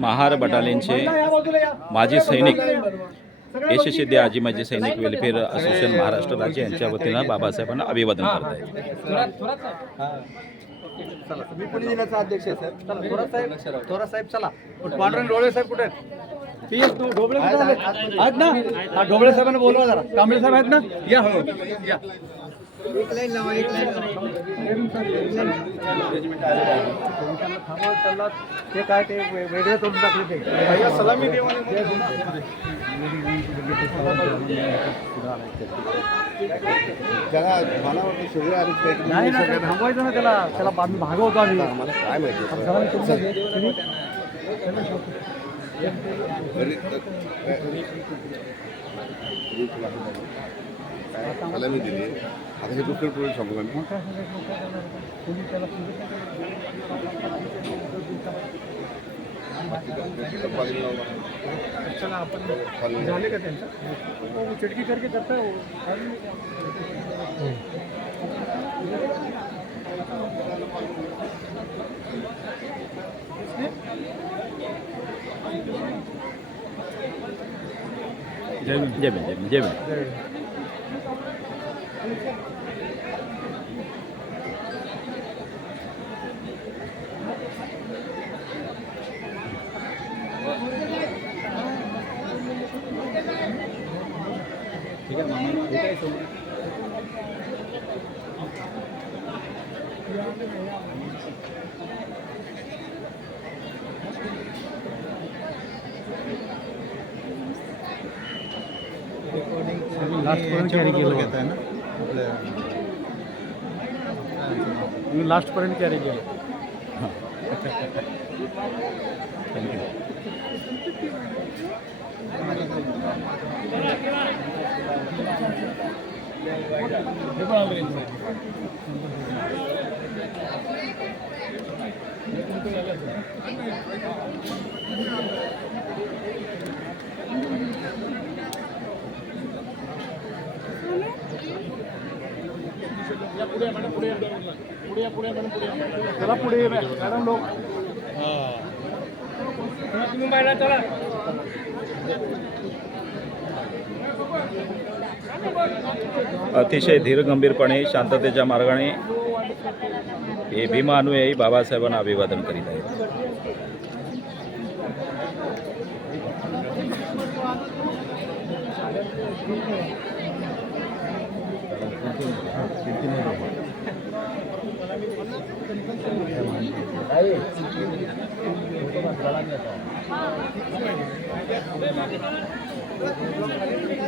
महार बटालियनचे माजी सैनिक यशस्वी आजी माजी सैनिक वेलफेअर असोसिएशन महाराष्ट्र राज्य यांच्या वतीनं बाबासाहेबांना अभिवादन करत आहेत. मी पुणे जिल्ह्याचा अध्यक्ष आहे सर. थोरात साहेब चला. पांडुरंग ढोबळे साहेब कुठे आहेत? पीएस ढोबळे कुठे आहेत ना? हा ढोबळे साहेबांना बोलवा जरा. कांबळे साहेब आहेत ना? या हो या. एक लाईन लावा, एक लाईन लावा. ते काय ते वेगळे तोडून टाकले ते सलामी त्याला नाही ना थांबवायचं ना त्याला बातमी भागवतो आम्ही. मला काय माहिती सलामी दिली. आता हे दुसरं टोळी सांगू आम्ही. चला आपण झाले का त्यांचं चिटकी करके करता जय भीम जय भीम जय भीम. ठीक आहे मामा ठीक आहे लास्टपर्यंत कॅरी केलं घेत आहे ना आपल्या लास्टपर्यंत कॅरी केलं. थँक्यू. चला पुढे मॅडम लोक मुंबईला चला. अतिशय धीरगंभीरपणे शांततेच्या मार्गाने हे भीमा अनुयायी बाबासाहेबांना अभिवादन करीत आहेत.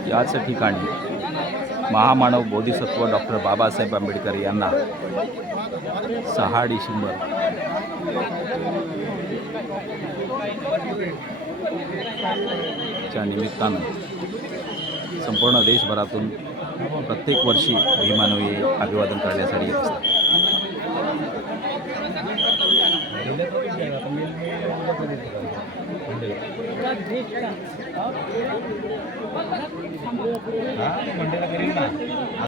याच ठिकाणी महामानव बोधिसत्व डॉक्टर बाबासाहेब आंबेडकर यांना 6 डिसेंबर च्या निमित्तानं संपूर्ण देशभरातून प्रत्येक वर्षी भीमानुयायी अभिवादन करण्यासाठी येत असतात.